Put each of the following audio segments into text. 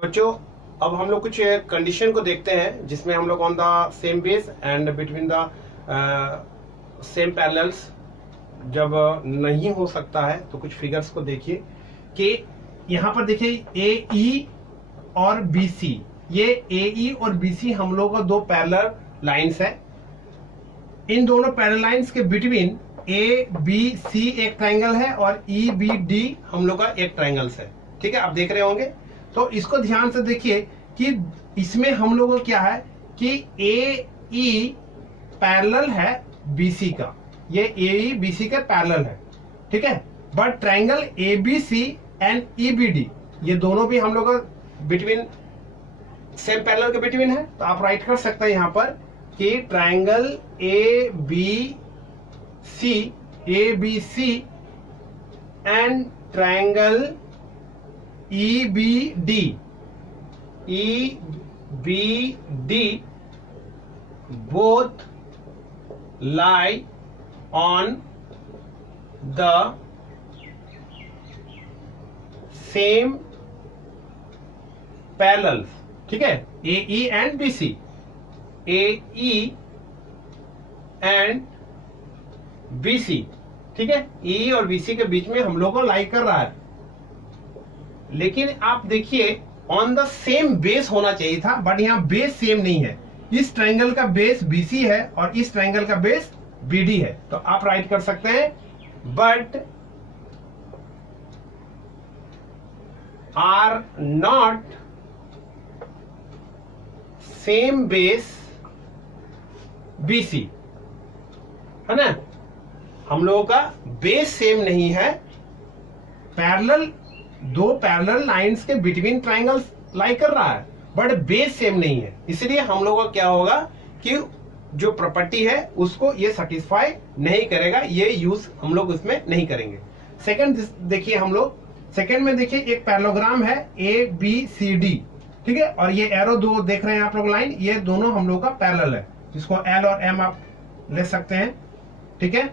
बच्चों, अब हम लोग कुछ कंडीशन को देखते हैं जिसमें हम लोग on the same base and between the same parallels जब नहीं हो सकता है तो कुछ फिगर्स को देखिए कि यहां पर देखिए ए ई और बी सी, ये ए ई और बी सी हम लोग का दो पैरेलल लाइंस है। इन दोनों पैरेलल लाइंस के बिटवीन ए बी सी एक ट्राइंगल है और ई बी डी हम लोग का एक ट्राइंगल्स है। ठीक है, आप देख रहे होंगे। तो इसको ध्यान से देखिए कि इसमें हम लोगों को क्या है कि ए ई पैरेलल है बीसी का, ये ए ई बीसी का पैरेलल है। ठीक है, but triangle A B C and E B D ये दोनों भी हम लोग बिटवीन सेम पैरेलल के बिटवीन है। तो आप राइट कर सकते हैं यहां पर कि triangle A B C and triangle E B D both lie on the same parallels। ठीक है, A E and B C, A E and B C. ठीक है, ई और बी सी के बीच में हम लोग को लाई कर रहा है, लेकिन आप देखिए ऑन द सेम बेस होना चाहिए था, बट यहां बेस सेम नहीं है। इस ट्राइंगल का बेस BC है और इस ट्राइंगल का बेस BD है। तो आप राइट कर सकते हैं but are not same base BC, है ना। हम लोगों का बेस सेम नहीं है, पैरेलल दो पैरेलल लाइंस के बिटवीन ट्राइंगल्स लाई कर रहा है, बट बेस सेम नहीं है। इसलिए हम लोगों का क्या होगा कि जो प्रॉपर्टी है उसको ये सेटिस्फाई नहीं करेगा, ये यूज हम लोग उसमें नहीं करेंगे। सेकंड देखिए, हम लोग सेकंड में देखिए एक पैरेललोग्राम है ए बी सी डी। ठीक है, और ये एरो दो देख रहे हैं आप लोग लाइन, ये दोनों हम लोग का पैरेलल है, जिसको एल और एम आप ले सकते हैं। ठीक है,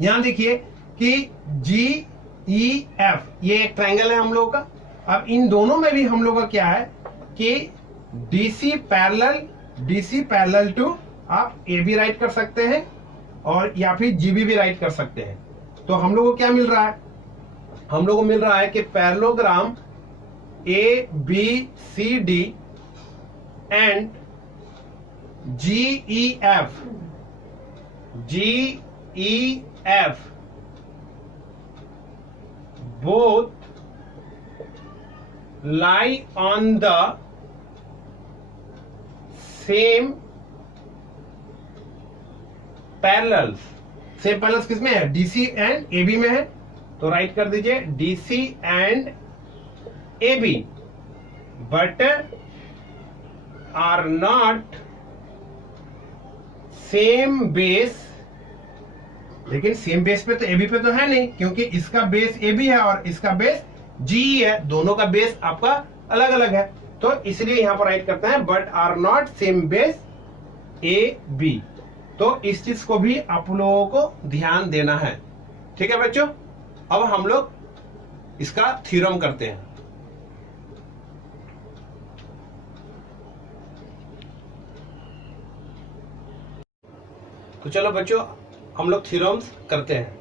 यहां देखिए कि जी ई एफ ये एक ट्राइंगल है हम लोग का। अब इन दोनों में भी हम लोग का क्या है कि DC पैरेलल टू आप ए भी राइट कर सकते हैं और या फिर GB भी राइट कर सकते हैं। तो हम लोग को क्या मिल रहा है, हम लोग को मिल रहा है कि parallelogram A B C D and G E F both lie on the same parallels। Same parallels किसमें है, DC एंड AB में है। तो राइट कर दीजिए DC and AB, but are not same base. लेकिन सेम बेस पे तो AB पे तो है नहीं, क्योंकि इसका बेस AB है और इसका बेस GE है, दोनों का बेस आपका अलग अलग है। तो इसलिए यहां पर राइट करते हैं but are not same base AB। तो इस चीज को भी आप लोगों को ध्यान देना है। ठीक है बच्चों, अब हम लोग इसका थ्योरम करते हैं। तो चलो बच्चों, हम लोग थ्योरम्स करते हैं।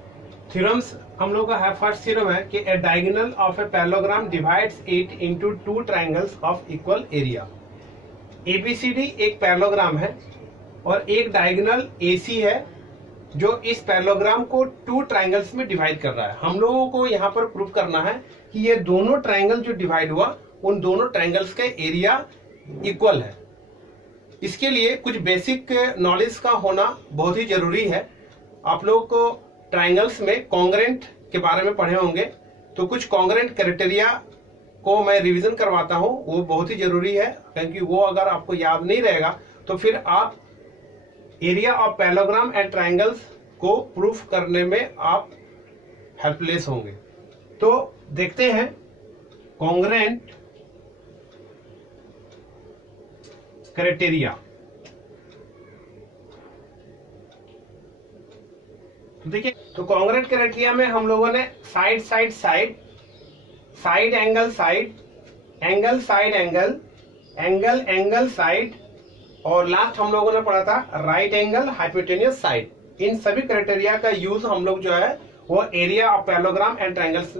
थ्योरम्स हम लोग का है, फर्स्ट थ्योरम है कि a diagonal of a parallelogram divides it into two triangles of equal area. ABCD एक पैरेललोग्राम है और एक डायगोनल AC है जो इस पैरेललोग्राम को टू ट्रायंगल्स में डिवाइड कर रहा है। हम लोगों को यहाँ पर प्रूव करना है कि ये दोनों ट्रायंगल जो डिवाइड हुआ उन दोनों ट्रायंगल्स का एरिया इक्वल है। इसके लिए कुछ बेसिक नॉलेज का होना बहुत ही जरूरी है। आप लोग को ट्राइंगल्स में कॉन्ग्रेंट के बारे में पढ़े होंगे, तो कुछ कॉन्ग्रेंट क्राइटेरिया को मैं रिवीजन करवाता हूं, वो बहुत ही जरूरी है, क्योंकि वो अगर आपको याद नहीं रहेगा तो फिर आप area of parallelogram and triangles को प्रूफ करने में आप हेल्पलेस होंगे। तो देखते हैं कॉन्ग्रेंट क्राइटेरिया। तो देखिए, तो कॉन्ग्रेंट क्राइटेरिया में हम लोगों ने side angle side angle side angle, angle angle side, और लास्ट हम लोगों ने पढ़ा था राइट एंगल हाइपोटेन्यूस साइड। इन सभी क्राइटेरिया का यूज हम लोग जो है वो area of parallelogram and triangles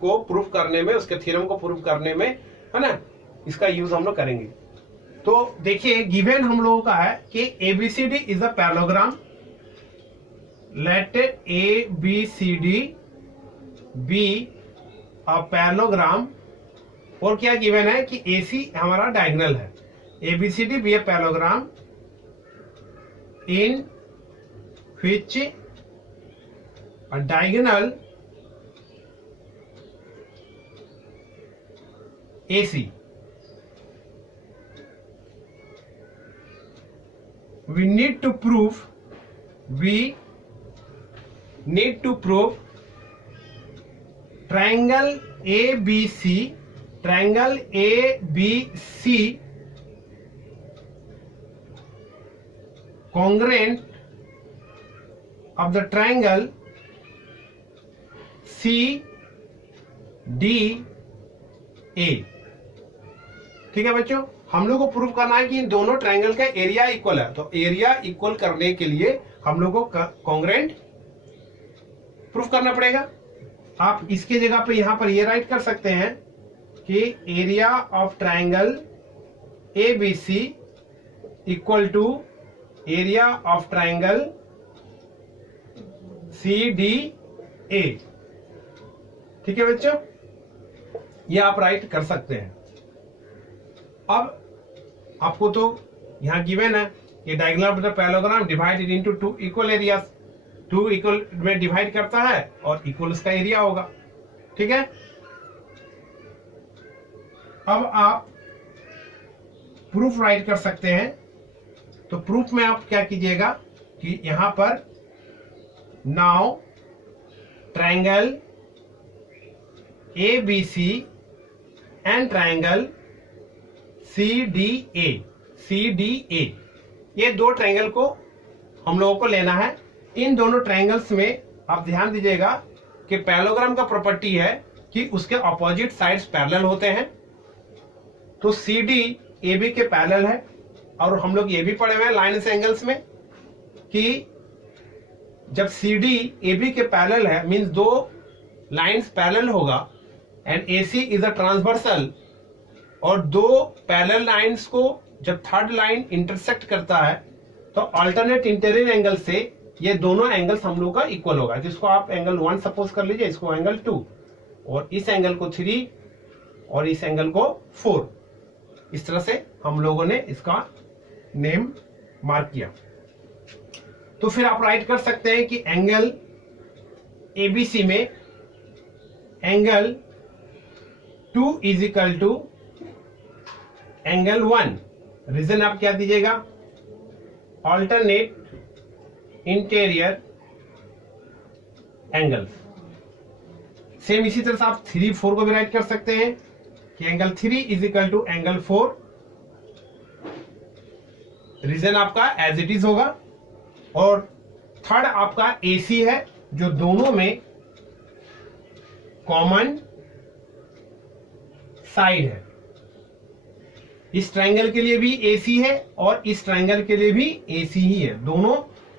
को प्रूफ करने में, उसके थ्योरम को प्रूफ करने में, है ना, इसका यूज हम लोग करेंगे। तो देखिए गिवन हम लोगों का है कि ABCD is a parallelogram, let ABCD be a parallelogram, और क्या गिवन है कि एसी हमारा डायगोनल है। ABCD be a parallelogram in which a diagonal AC we need to prove triangle ABC congruent of the triangle CDA। ठीक है बच्चों, हम लोग को प्रूव करना है कि इन दोनों ट्रायंगल का एरिया इक्वल है। तो एरिया इक्वल करने के लिए हम लोग को कॉन्ग्रुएंट प्रूफ करना पड़ेगा। आप इसके जगह पे यहां पर ये राइट कर सकते हैं कि area of triangle ABC equal to area of triangle CDA। ठीक है बच्चों, ये आप राइट कर सकते हैं। अब आपको तो यहां गिवन है कि diagonal of the parallelogram divided into two equal areas, two equal में डिवाइड करता है और इक्वल उसका एरिया होगा। ठीक है, अब आप प्रूफ राइट कर सकते हैं। तो प्रूफ में आप क्या कीजिएगा कि यहां पर now triangle ABC and triangle CDA ये दो ट्रायंगल को हम लोगों को लेना है। इन दोनों ट्रायंगल्स में आप ध्यान दीजिएगा कि पैरेललोग्राम का प्रॉपर्टी है कि उसके ऑपोजिट साइड्स पैरेलल होते हैं। तो CD AB के पैरेलल है, और हम लोग ये भी पढ़े हुए हैं लाइन्स एंगल्स में कि जब CD AB के पैरेलल है मींस दो लाइंस पैरेलल होगा, and AC is a transversal, और दो पैरेलल लाइंस को जब थर्ड लाइन इंटरसेक्ट करता है तो अल्टरनेट इंटीरियर एंगल से ये दोनों एंगल्स हम लोग का इक्वल होगा। जिसको आप एंगल 1 सपोज कर लीजिए, इसको एंगल 2, और इस एंगल को 3 और इस एंगल को 4। इस तरह से हम लोगों ने इसका नेम मार्क किया। तो फिर आप राइट कर सकते हैं कि एंगल ABC में angle 2 is equal to angle 1। Reason आप क्या दीजिएगा, अल्टरनेट इंटीरियर एंगल्स। सेम इसी तरह से आप 3, 4 को भी राइट कर सकते हैं कि angle 3 is equal to angle 4। Reason आपका एज इट इज होगा। और थर्ड आपका AC है जो दोनों में कॉमन साइड है। इस ट्रायंगल के लिए भी AC है और इस ट्रायंगल के लिए भी AC ही है, दोनों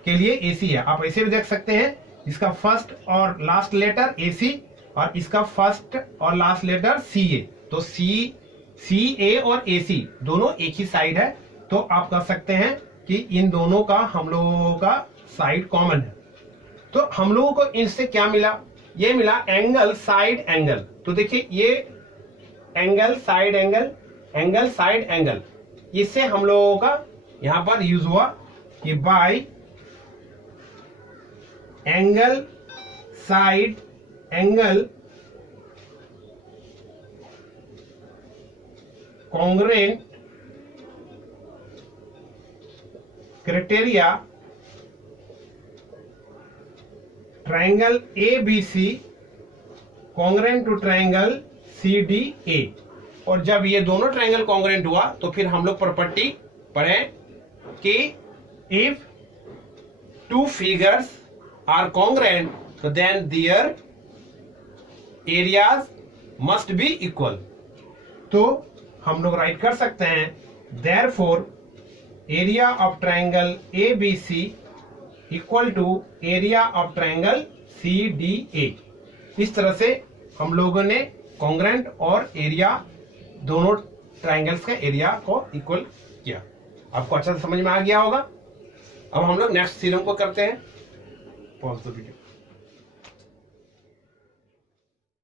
के लिए AC है। आप ऐसे भी देख सकते हैं, इसका फर्स्ट और लास्ट लेटर AC और इसका फर्स्ट और लास्ट लेटर CA। तो CA और AC दोनों एक ही साइड है। तो आप कह सकते हैं कि इन दोनों का हम लोगों का साइड कॉमन है। तो हम लोगों को इनसे क्या मिला, ये मिला एंगल साइड एंगल। तो देखिए ये angle side angle, angle side angle, इससे हम लोगों का यहां पर यूज हुआ कि by angle side angle congruent criteria triangle ABC congruent to triangle CDA। और जब ये दोनों ट्रायंगल कॉन्ग्रुएंट हुआ तो फिर हम लोग प्रॉपर्टी पढ़े कि if two figures are congruent तो then their areas must be equal. तो हम लोग राइट कर सकते हैं therefore area of triangle ABC equal to area of triangle CDA। इस तरह से हम लोगों ने कॉन्ग्रेंट और एरिया दोनों ट्रायंगल्स के एरिया को इक्वल किया। आपको अच्छा से समझ में आ गया होगा। अब हम लोग नेक्स्ट थ्योरम को करते हैं। Pause the video.